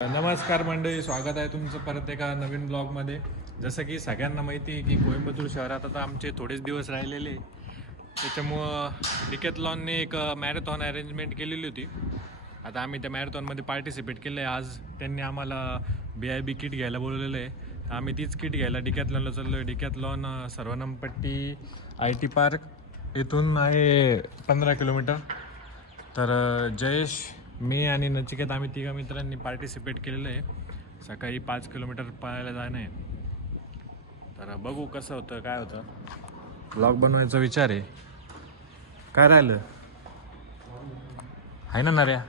नमस्कार मंडळी, स्वागत आहे तुमचं परत एका नवीन ब्लॉगमध्ये. जसं की सगळ्यांना माहिती आहे की कोइंबतूर शहरात आता आमचे थोडेच दिवस राहिलेले, त्याच्यामुळं डिकॅथलॉनने एक मॅरेथॉन अरेंजमेंट केलेली होती. आता आम्ही त्या मॅरेथॉनमध्ये पार्टिसिपेट केलं आहे. आज त्यांनी आम्हाला BIB किट घ्यायला बोलवलेलं आहे. आम्ही तीच किट घ्यायला डिकॅथलॉनला चाललो आहे. डिकॅथलॉन सर्वनामपट्टी IT पार्क इथून आहे 15 किलोमीटर. तर जयेश, मी आणि नचिकेत आम्ही तिघा मित्रांनी पार्टिसिपेट केलेलं आहे. सकाळी 5 किलोमीटर पळायला जाणं आहे. तर बघू कसं होतं, काय होतं. ब्लॉग बनवायचा विचार आहे. काय राहिलं आहे ना नऱ्या?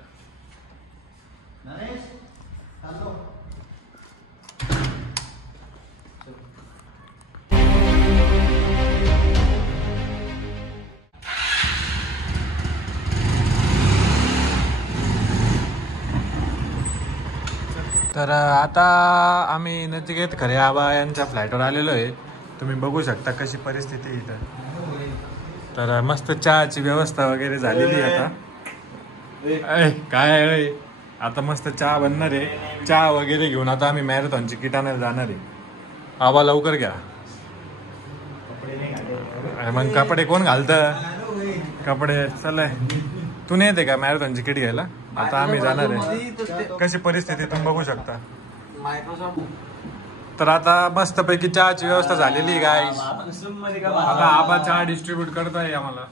तर आता आम्ही नचिकेत खरे आबा यांच्या फ्लॅटवर आलेलो आहे. तुम्ही बघू शकता कशी परिस्थिती इथं. तर मस्त चहाची व्यवस्था वगैरे झालेली आहे. आता काय आहे, आता मस्त चहा बनणार आहे. चहा वगैरे घेऊन आता आम्ही मॅरेथॉनची किट आणायला जाणार आहे. आबा लवकर घ्या. मग कपडे कोण घालतं? कपडे चल, तू नाही येते का मॅरेथॉनची किट घ्यायला? आता आम्ही जाणार आहे. कशी परिस्थिती तुम्ही बघू शकता. तर आता मस्तपैकी चहाची व्यवस्था झालेली आहे गाईस. आता आबा चहा डिस्ट्रीब्यूट करताय आम्हाला,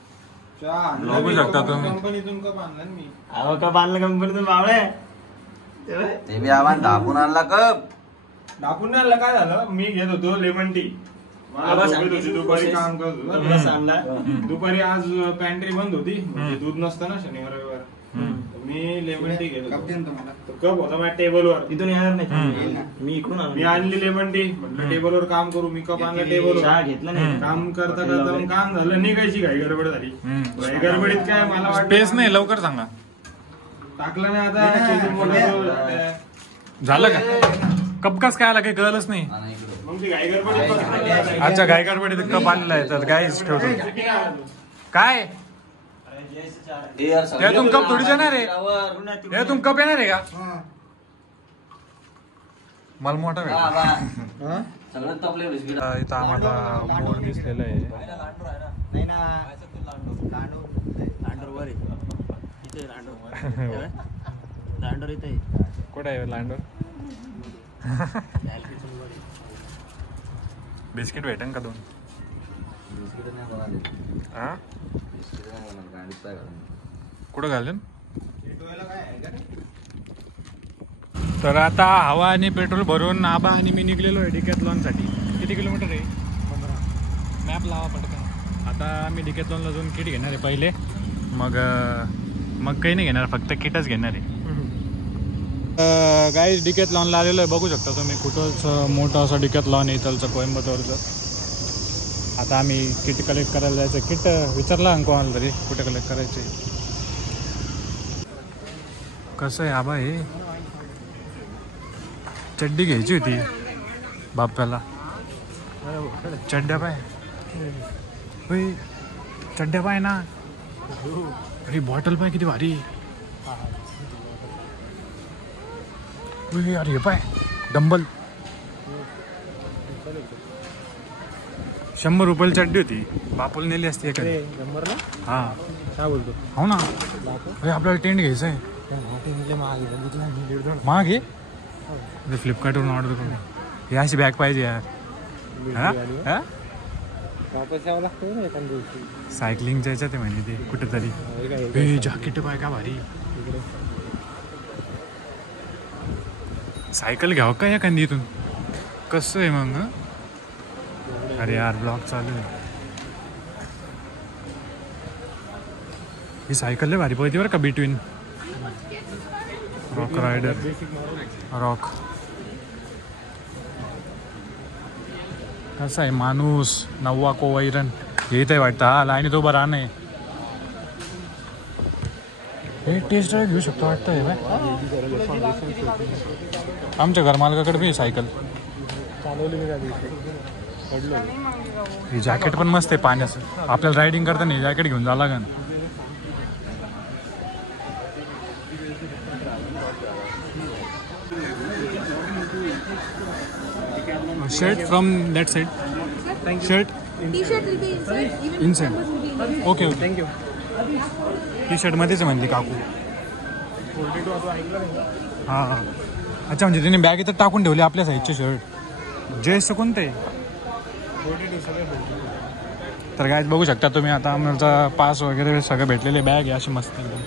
बघू शकता तुम्ही. कंपनीतून कप आणला मी. कप आणलं कंपनीतून बावळे. ते बी आव्हान ढापून आणला कप. ढापून आणला. काय झालं, मी घेत होतो लेमन टी. दुपारी काम करत होतो. दुपारी आज पॅन्ट्री बंद होती, म्हणजे दूध नसतं ना शनिवार रविवार. मी लेमन टी घेत होतो. कप होता माझ्या टेबलवर. इथून येणार नाही मी आणली लेमन टी. म्हटलं टेबलवर काम करू. मी कप आणला टेबलवर. घेतलं नाही. काम करता करता काम झालं, निघायची घाई गडबड झाली. घाई गडबडीत काय मला वाटतं स्पेस नाही, लवकर सांगा. टाकलं नाही. आता झालं का? कप कस काय आला काही कळलंच नाही. मग ती घाई गडबडीत. अच्छा, गाय गडबडीत कप आणलेला आहे. तर गाईस ठेवतो. काय त्यातून कप थोडी येणार आहे? यातून कप येणार आहे का? मला मोठा इथं आम्हाला मोर दिसलेला आहे. कुठे आहे लांडोर? बिस्किट भेटेन का दोन? हा, कुठं घालेन? तर आता हवा आणि पेट्रोल भरून आबा आणि मी निघलेलो आहे डिकॅथलॉनसाठी. किती किलोमीटर आहे? 15. मॅप लावा पटकन. आता आम्ही डिकॅथलॉनला जाऊन किट घेणार आहे पहिले. मग काही नाही घेणार, फक्त किटच घेणार आहे. गाईज डिकॅथलॉनला आलेलो आहे, बघू शकता तुम्ही. कुठंच मोठं असं डिकॅथलॉन आहे इथलचं कोइंबतूरचं. आता आम्ही किट कलेक्ट करायला जायचं. किट विचारला कोणाला तरी कुठे कलेक्ट करायचे. कसं आहे आबा, हे चड्डी घ्यायची होती बाप्याला. चड्ड्या पाय, चड्ड्या पाय ना. अरे बॉटल पाय किती भारी. अरे हे पाय डंबल. 100 रुपयाला चड्डी होती. बापूला नेली असती एखादी. हा, काय बोलतो? हो ना. अरे आपल्याला टेंट घ्यायचं आहे. महाग आहे. फ्लिपकार्टवरून ऑर्डर करून. हे अशी बॅग पाहिजे यार. सायकलिंगच्या याच्यात आहे म्हणे ते कुठेतरी. जॅकेट पाय का भारी. सायकल घ्यावं का एखादी इथून? कसं आहे मग? अरे यार ब्लॉग चालू आहे. ही सायकल लय भारी पळते बरं का. Between rock rider, rock. कसं आहे माणूस नव्वा कोवैरण येत आहे वाटतं. हा लाईनीत उभा राहणं आहे. हे टेस्ट ड्राईव्ह घेऊ शकतो वाटतं हे. आमच्या घरमालकाकडे बी सायकल चालवली. हे जॅकेट पण मस्त आहे पाण्याचं. आपल्याला रायडिंग करताना जॅकेट घेऊन जावं लागेल. Shirt from that side. Shirt T-shirt will be inside. Even Inside. numbers will be inside. Okay okay. Thank you. T shirt मध्येच म्हणते काकू. हां हां. अच्छा म्हणजे त्याने बॅग इथं टाकून ठेवली आपल्या साईजचे शर्ट. जयचं कोणते? तर काय बघू शकता तुम्ही आता आमचा पास वगैरे सगळं भेटलेले बॅग आहे अशी मस्त एकदम.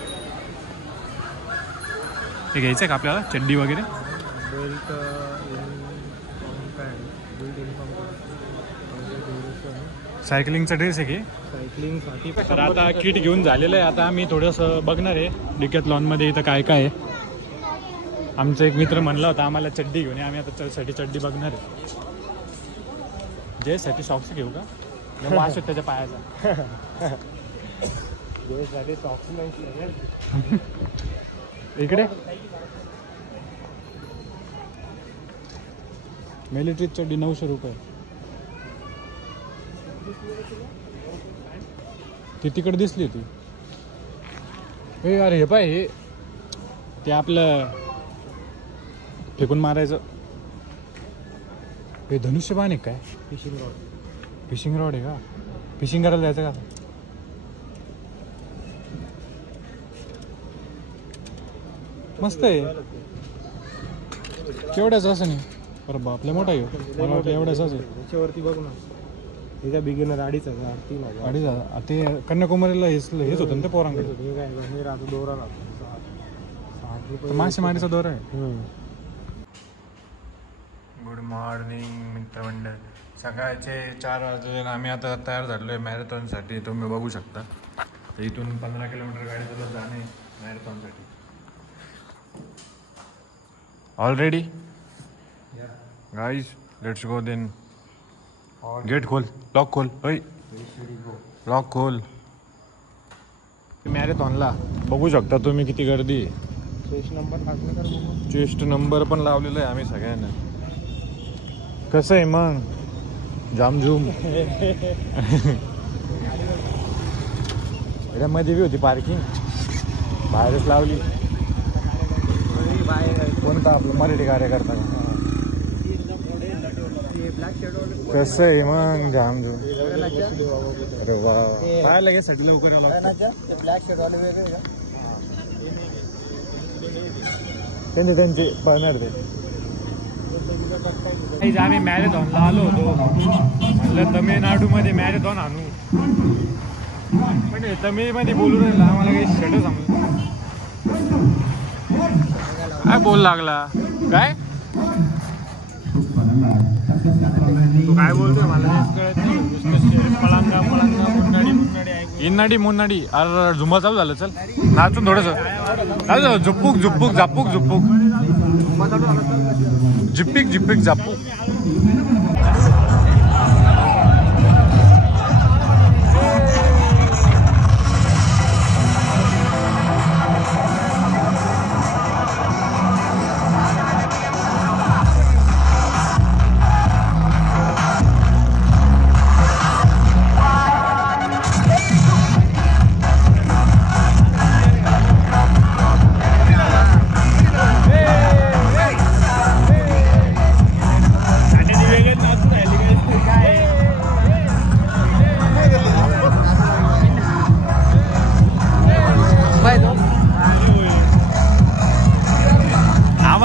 हे घ्यायचं आहे का आपल्याला चड्डी वगैरे? सायकलिंगचा ड्रेस आहे की सायकलिंगसाठी. तर आता किट घेऊन झालेलं आहे. आता आम्ही थोडंसं बघणार आहे डिकॅथलॉनमध्ये इथं काय काय आहे. आमचा एक मित्र म्हणला होता आम्हाला चड्डी घेऊन. आम्ही आता त्यासाठी चड्डी बघणार आहे. जयसाठी सॉक्स घेऊ का? वास आहे त्याच्या पायाचा. जयसाठी सॉक्स नाही. इकडे मिलिटरी चड्डी 900 रुपये. ती तिकडे दिसली ती. हे अरे हे पाय हे ते आपलं फेकून मारायचं हे धनुष्यबाण आहे काय? Fishing rod. फिशिंग रॉड आहे का? फिशिंग करायला जायचं का? मस्त आहे. केवढ्याचं असं नाही बरं बापले मोठा आहे. मला वाटलं एवढ्याचाच आहे. त्याच्यावरती बघ ना. त्याच्या बिगिनर 2,500 3,000. 2,500. ते कन्याकुमारीला हेच होतं ना ते पोरांकडे. हे काय मी राहतो दोरा राहतो. तर मासेमारीचा दौर आहे. गुड मॉर्निंग मित्रमंडळ. सकाळचे 4 वाजले. आम्ही आता तयार झालो आहे मॅरेथॉनसाठी. तुम्ही बघू शकता. तर इथून 15 किलोमीटर गाडी चालत जाणे मॅरेथॉनसाठी. Already guys let's go then. Gate खोल. लॉक खोल. ओय लॉक खोल. मॅरेथॉनला बघू शकता तुम्ही किती गर्दी. चेस्ट नंबर टाकलं तर बघू. चेस्ट नंबर पण लावलेला आहे आम्ही सगळ्यांना. कसं आहे मग जामजूम. मध्ये बी होती पार्किंग. बाहेरच लावली. कोणता आपलं मराठी कार्यकर्ता कसं आहे मग जामजूम. अरे वा काय लगेच लवकर आला. ब्लॅक शर्ट वाले वेगळे का? त्यांचे पळणार ते. आम्ही मॅरेथॉनला आलो होतो. म्हटलं तमिळनाडूमध्ये मॅरेथॉन आणू. म्हणजे तमिळमध्ये बोलू राहिला आम्हाला काही शर्ट सांगू. काय बोल लागला काय? तू काय बोलतोय मला कळत नाही. पळंगा पळंगा मुन्नाडी मुन्नाडी इन्नाडी मुन्नाडी. अरे झुंबा चालू झालं. चल नाचून थोडंसं चालू. झुप्पूक झुप्पूक झापूक झुप्पूक झिप्पिक झिप्पिक झापूक.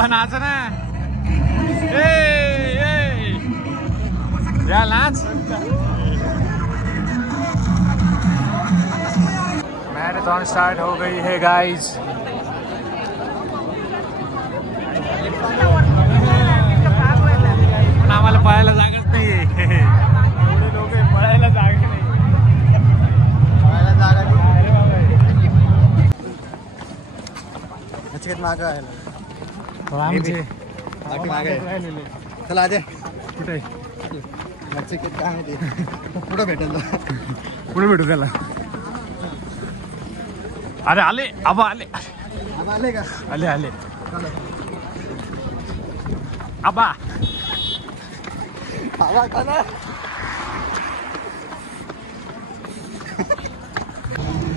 नाच ना या नाच. मैराथन स्टार्ट हो गई है गाइस. पण आम्हाला पळायला जागाच नाहीये. एवढे लोक पळायला जागा नाही. पळायला जागा नाही. मागं आहे. आमचे चला आजे कुठे काय माहिती कुठं भेटेल. कुठे भेटू त्याला. अरे आले आबा आले. आले का? आले आले आबा.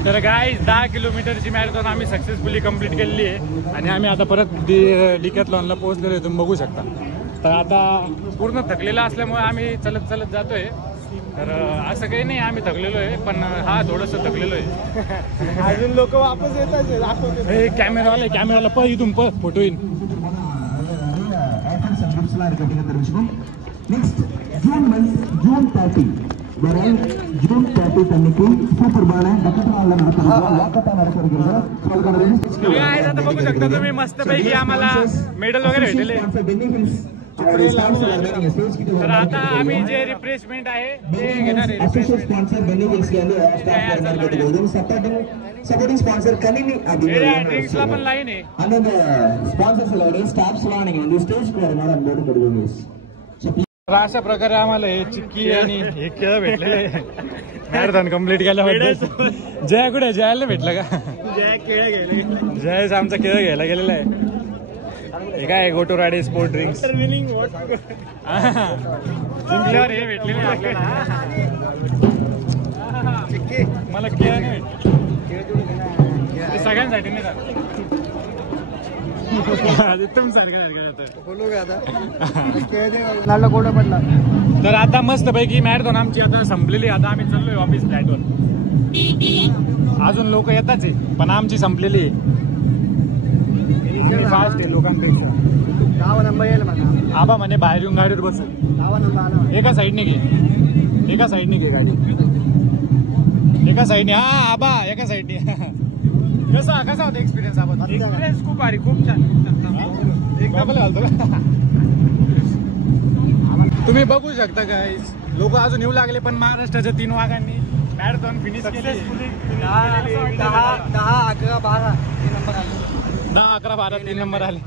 तर गाईज 10 किलोमीटरची मॅरेथॉन आम्ही सक्सेसफुली कंप्लीट केलेली आहे. आणि आम्ही आता परत डिकॅथलॉनला पोहोचलेलो आहे. तुम्ही बघू शकता तर आता पूर्ण थकलेला असल्यामुळे आम्ही चलत चलत जातोय. तर असं काही नाही आम्ही थकलेलो आहे, पण हा थोडंसं थकलेलो आहे. अजून लोक वापस येतात दाखवते. कॅमेराला पळ इथून पळ फोटो येईन. నెక్స్ట్ జూన్ 30 వరల్ జూన్ 30 తనకి సూపర్ బాల్ నక్షత్రాల काय आता बघू शकता तुम्ही मस्त पैकी आम्हाला मेडल वगैरे भेटले. तर आता आम्ही जे रिफ्रेशमेंट आहे ते घेणार आहे. स्पॉन्सर सपोर्टिंग स्पॉन्सर कलिनी ड्रिंक्सला पण लाईन आहे. another sponsors already staffs running on the stage for another board performance. तर अशा प्रकारे आम्हाला हे चिक्की आणि हे खेळ भेटलेले. मॅरेथॉन कम्प्लीट केल्याबद्दल जय कुठे जयाला भेटलं का? जयच आमचा खेळ घ्यायला गेलेला आहे. हे काय गोटो राडे स्पोर्ट ड्रिंक्स जिंकल्यावर हे भेटलेले आपल्याला. मला खेळ नाही भेटले सगळ्यांसाठी नाही झालं. तर आता मस्त पैकी मॅरेथॉन आमची आता संपलेली. आता आम्ही चाललोय ऑफिस फ्लॅटवर. अजून लोक येताच आहे, पण आमची संपलेली आहे. फास्ट आहे लोकांपेक्षा. आबा म्हणे बाहेर येऊन गाडीवर बसू. एका साईडने घे, एका साईडने घे गाडी, एका साईडने. हा आबा एका साईडने. कसा होता एक्सपिरियन्स? आपण एक्सपिरियन्स खूप भारी, खूप छान. घालतो का? तुम्ही बघू शकता काय लोक अजून येऊ लागले, पण महाराष्ट्राच्या 3 वाघांनी मॅरेथॉन फिनिश केली. 10, 11, 12 3 नंबर आले.